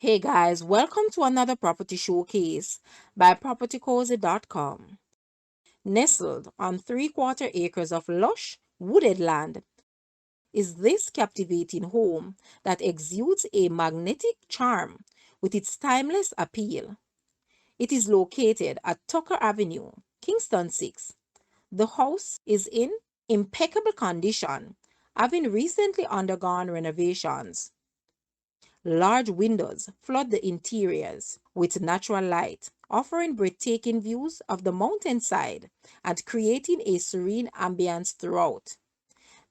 Hey guys, welcome to another property showcase by PropertyCozy.com. Nestled on 3/4 acres of lush, wooded land is this captivating home that exudes a magnetic charm with its timeless appeal. It is located at Tucker Avenue, Kingston 6. The house is in impeccable condition, having recently undergone renovations. Large windows flood the interiors with natural light, offering breathtaking views of the mountainside and creating a serene ambiance throughout.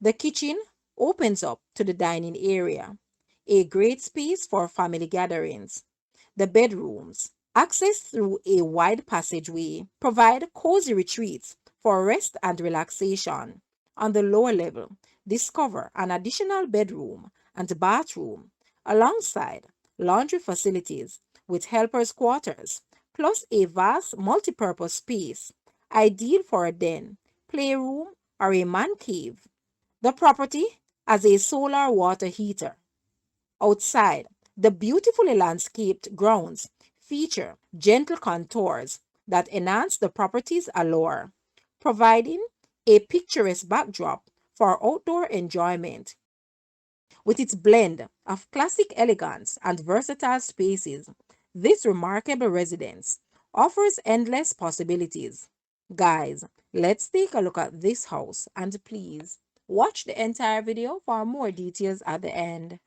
The kitchen opens up to the dining area, a great space for family gatherings. The bedrooms, accessed through a wide passageway, provide cozy retreats for rest and relaxation. On the lower level, discover an additional bedroom and bathroom alongside laundry facilities with helpers' quarters, plus a vast multipurpose space, ideal for a den, playroom, or a man cave. The property has a solar water heater. Outside, the beautifully landscaped grounds feature gentle contours that enhance the property's allure, providing a picturesque backdrop for outdoor enjoyment. With its blend of classic elegance and versatile spaces, this remarkable residence offers endless possibilities. Guys, let's take a look at this house and please watch the entire video for more details at the end.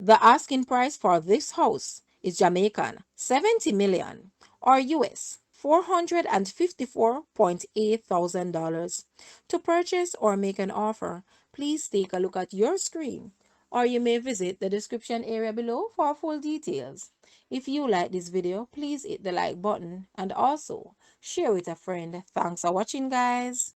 The asking price for this house is Jamaican 70 million or US $454.8 thousand. To purchase or make an offer, please take a look at your screen or you may visit the description area below for full details. If you like this video, please hit the like button and also share with a friend. Thanks for watching, guys.